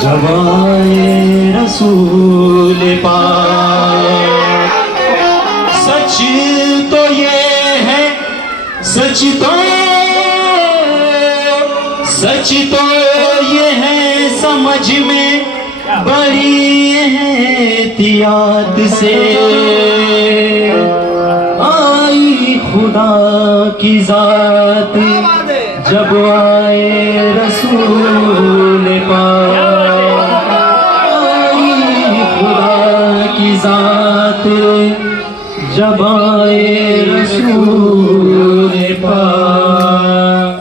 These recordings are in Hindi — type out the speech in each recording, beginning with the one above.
जब आए रसूल पाक। सच तो ये है, सच तो ये है, समझ में बड़ी एहतियात से आई खुदा की जात। जब आए रसूल पाक, आई खुदा की जात। जब आए रसूल पाक।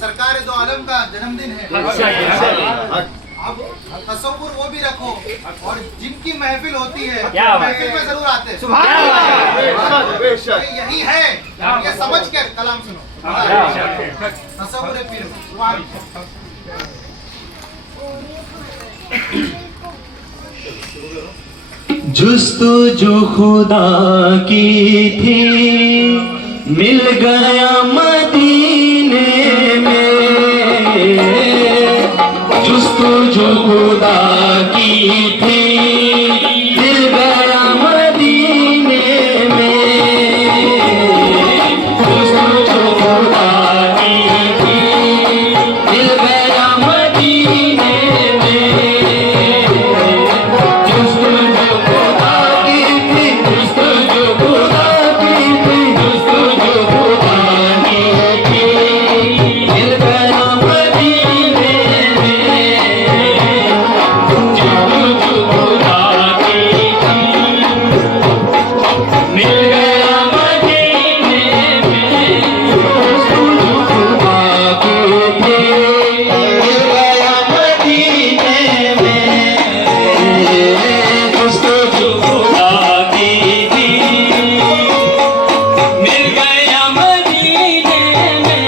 सरकार दो आलम का जन्मदिन है। अब तसव्वुर वो भी रखो, और जिनकी महफिल होती है महफिल में जरूर आते हैं। यही है, ये समझ के कलाम सुनो। तसव्वुर पीर जुस्तजू खुदा की थी, मिल गया मदीने में। जुस्तजू खुदा की थी, मिल गया मदीने में। जुस्तजू खुदा की थी, मिल गया मदीने में। जुस्तजू खुदा की थी, जुस्तजू खुदा की थी, जुस्तजू खुदा की थी, मिल गया मदीने में। जुस्तजू खुदा की थी, मिल गया मदीने में। जुस्तजू खुदा की थी, मिल गया मदीने में। जुस्तजू खुदा की थी, मिल गया मदीने में।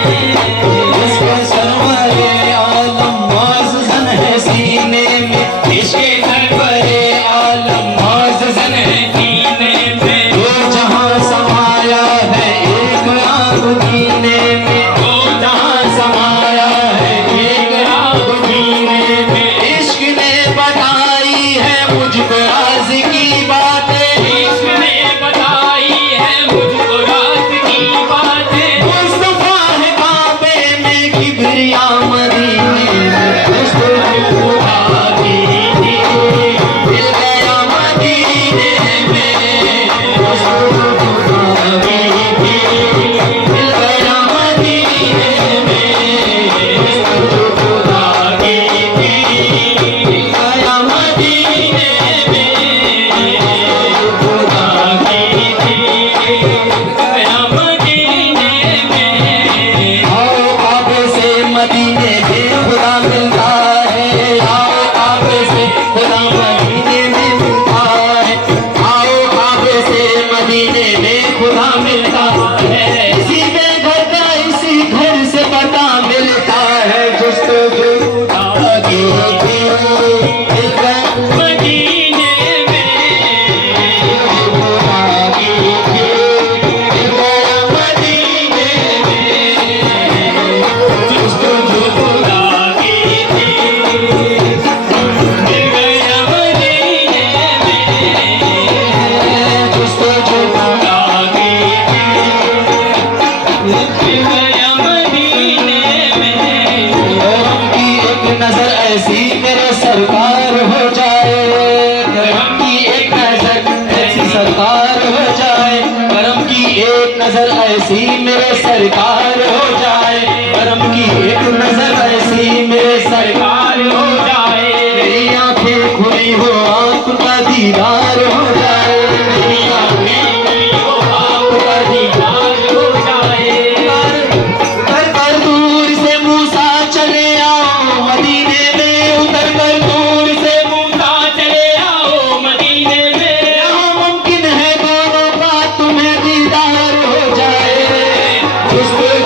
इसका सरवरे आलम मौजज़न है सीने में। इसके सरवरे आलम मौजज़न है सीने में। दो जहां समाया है एक आग दीने में। दो जहां समाया है एक आग दीने में। इश्क ने बताई है मुझको राज की बातें। इश्क ने बताई है मुझको राज की बातें। मुस्तफा है काबे में, किबरिया मदीने में। जुस्तजू खुदा की थी, मिल गया मदीने में। जुस्तजू खुदा की थी, मिल गया मदीने में। जुस्तजू खुदा की थी, मिल गया मदीने में। खुदा की थी, गया मदीने में। आओ काबे से मदीने में खुदा मिलता है। आओ काबे से खुदा मदीने में मिलता है। आओ काबे से मदीने में खुदा मिलता है। इसी में घर का, इसी घर से पता मिलता है। जुस्तजू खुदा की थी, मिल गया मदीने में। खुदा की थी, मिल गया मदीने में। जुस्तजू खुदा की थी, मिल गया मदीने में। जुस्तजू खुदा की थी, मिल गया मदीने में। करम की एक नजर ऐसी मेरे सरकार हो जाए। करम की एक नजर ऐसी सरकार हो जाए। करम की एक नजर ऐसी मेरे सरकार हो जाए। करम की एक नजर ऐसी मेरे सरकार हो जाए। मेरी आंखें खुली हो, आंख का दीदार हो जाए। मेरी आंखें खुली हो, आंख का दीदार हो जाए। उतर कर दूर से मूसा चले आओ मदीने में। उतर कर दूर से मूसा चले आओ मदीने में। यहाँ मुमकिन है दोनों का तुम्हें दीदार हो जाए। जुस्तजू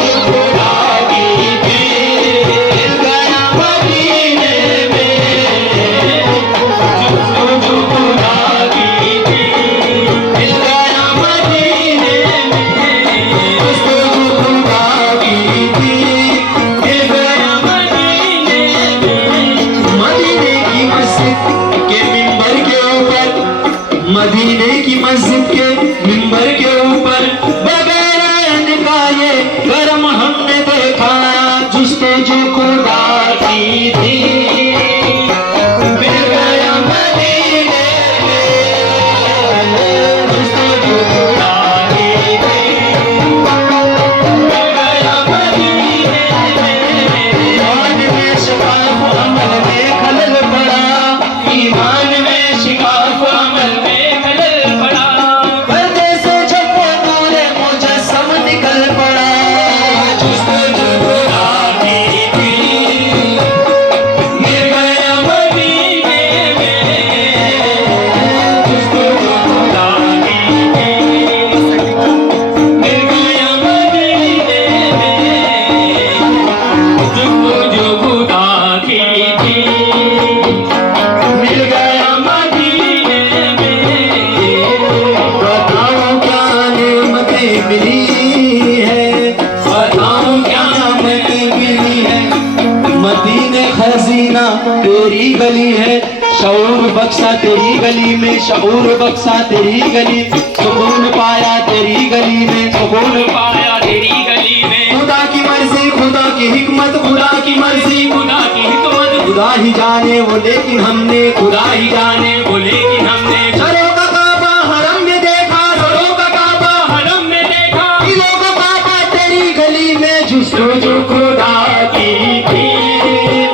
तेरी गली है, शऊर बख्शा तेरी गली में, शऊर बख्शा तेरी गली, सुकून पाया तेरी गली में, सुकून पाया तेरी गली में। खुदा की मर्जी, खुदा की हिकमत, खुदा की मर्जी, खुदा की हिकमत, खुदा ही जाने वो लेकिन हमने, खुदा ही जाने वो लेकिन हमने सरों का काबा हरम में देखा, सरों का काबा हरम में देखा, दिलों का काबा तेरी गली में, जुस्तजू खुदा की थी,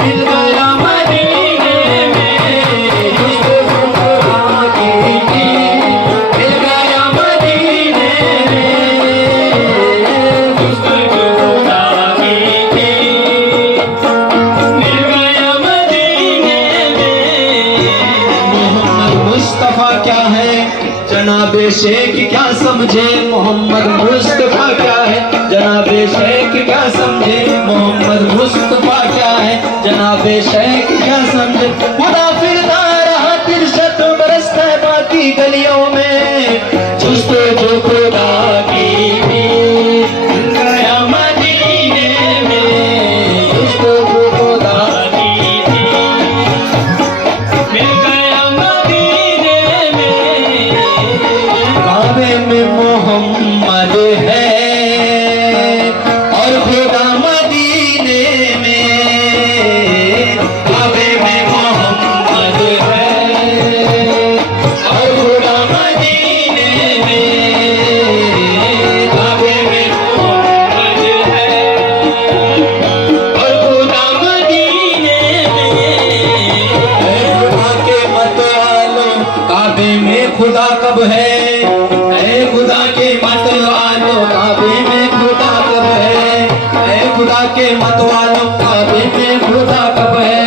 मिल गया मदीने में, जुस्तजू खुदा की थी, मिल गया मदीने में, जुस्तजू खुदा की थी, मिल गया मदीने में। मोहम्मद मुस्तफा क्या है जनाबे शेख क्या समझे, मोहम्मद मुस्तफा क्या है जनाबे शेख क्या समझे, मोहम्मद मुस्तफा क्या है जनाबे शेख क्या समझे। खुदा फिरता रहा 63 बरस तैबा की गलियों में, जुस्तजू खुदा की थी, मिल गया मदीने में, जुस्तजू खुदा की थी, मिल गया मदीने में। काबे में मोहम्मद है और खुदा मदीने में, काबे में मोहम्मद है और खुदा मदीने में, काबे में मोहम्मद है और खुदा मदीने में। खुदा के मत वालों काबे में खुदा कब है, ऐ खुदा के मत वालों काबे में खुदा कब है, ऐ खुदा के मत वालों काबे में खुदा कब है।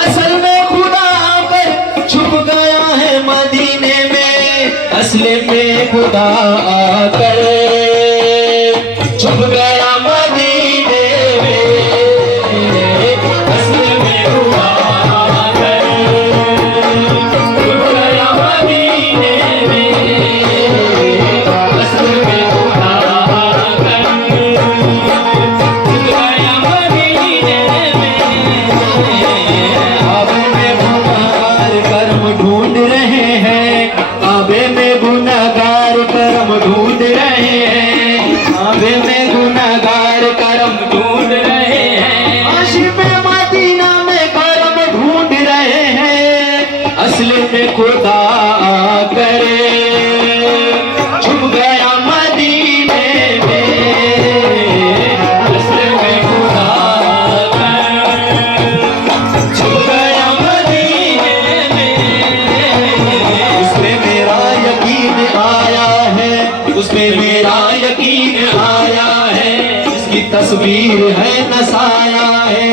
असल में खुदा आकर छुप गया है मदीने में, असले में खुदा आकर छुप गया मदीने में, असले में खुदा आकर छुप गया मदीने में, असल में खुदा आकर छुप गया मदीने में। काबे में गुनहगार कर्म ढूंढ रहे हैं, काबे में गुनहगार कर्म ढूंढ रहे हैं, काबे में गुनहगार कर्म ढूंढ रहे हैं, आशिक़ मदीना में कर्म ढूंढ रहे हैं, असली में खुदा आकर छुप गया मदीने में, असली में खुदा छुप गया मदीने में। उसमें मेरा यकीन आया है, उसमें मेरा यकीन आया है, इसकी तस्वीर है नसाया है,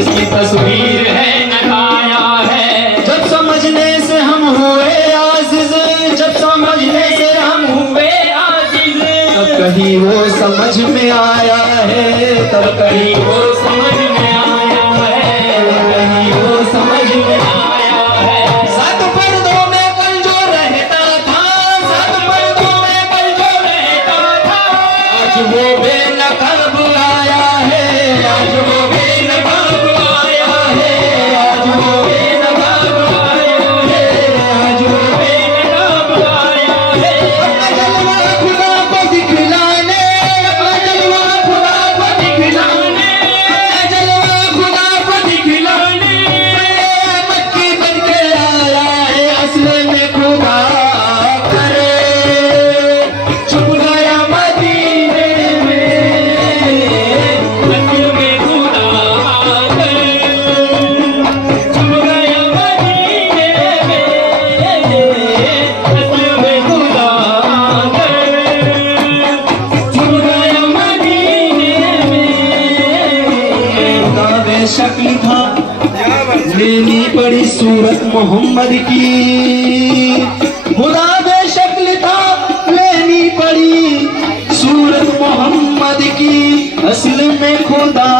इसकी तस्वीर है नखाया है। जब समझने से हम हुए आजिज़, जब समझने से हम हुए आजिज़, तब कहीं वो समझ में आया है, तब कहीं वो समझ में आया है, कहीं वो समझ में आया है। सात पर्दों में कल जो रहता था, सात पर्दों में कल जो रहता था, आज वो बेनकाब आया है, आज वो बेनकाब आया है, आज वो बेनकाब आया है, आज वो बेनकाब आया है। अपना जलवा खुदा को दिखलाने, अपना जलवा खुदा को दिखलाने, अपना जलवा खुदा को दिखलाने, मक्की बन के आया है, असले में खुदा करे छुप गया मदीने में, असल में खुदा आकर छुप गया मदीने में, असल में खुदा आकर छुप गया मदीने में। खुदा बेशक लिखा लेनी पड़ी सूरत मोहम्मद की, खुदा बेशक लिखा लेनी पड़ी सूरत मोहम्मद की, असल में खुदा